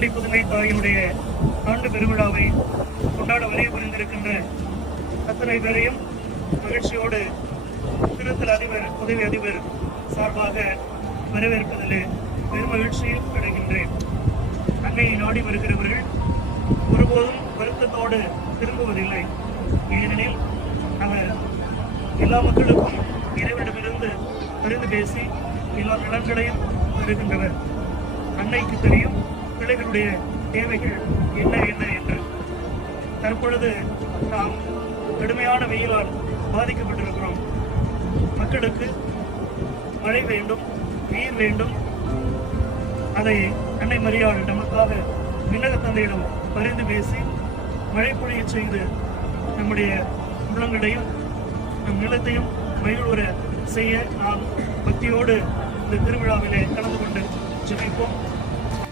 திருத்தந்தை புதுமை தாயினுடைய ஆண்டு பெருவிழாவை கொண்டாட வருகை புரிந்திருக்கின்ற அத்தனை பேரையும் மகிழ்ச்சியோடு திருத்தல் அதிபர் உதவி அதிபர் சார்பாக வரவேற்பதில் பெருமகிழ்ச்சியில் அடைகின்றேன். அன்னையை நாடி வருகிறவர்கள் ஒருபோதும் வருத்தத்தோடு திரும்புவதில்லை. ஏனெனில் அவர் எல்லா மக்களுக்கும் இறைவனிடமிருந்து பரிந்து பேசி எல்லா நலன்களையும் வருகின்றவர். அன்னைக்கு தெரியும் பிள்ளைகளுடைய தேவைகள் என்ன என்ன என்று. தற்பொழுது நாம் கடுமையான வெயிலால் பாதிக்கப்பட்டிருக்கிறோம். மக்களுக்கு மழை வேண்டும், நீர் வேண்டும். அதை அன்னை மரியாள் நமக்காக விண்ணக தந்தையிடம் பரிந்து பேசி மழை பொழிய செய்து நம்முடைய உள்ளங்களையும் நம் நிலத்தையும் மகிழ்வுற செய்ய நாம் பக்தியோடு இந்த திருவிழாவிலே கலந்து கொண்டு ஜெபிப்போம்.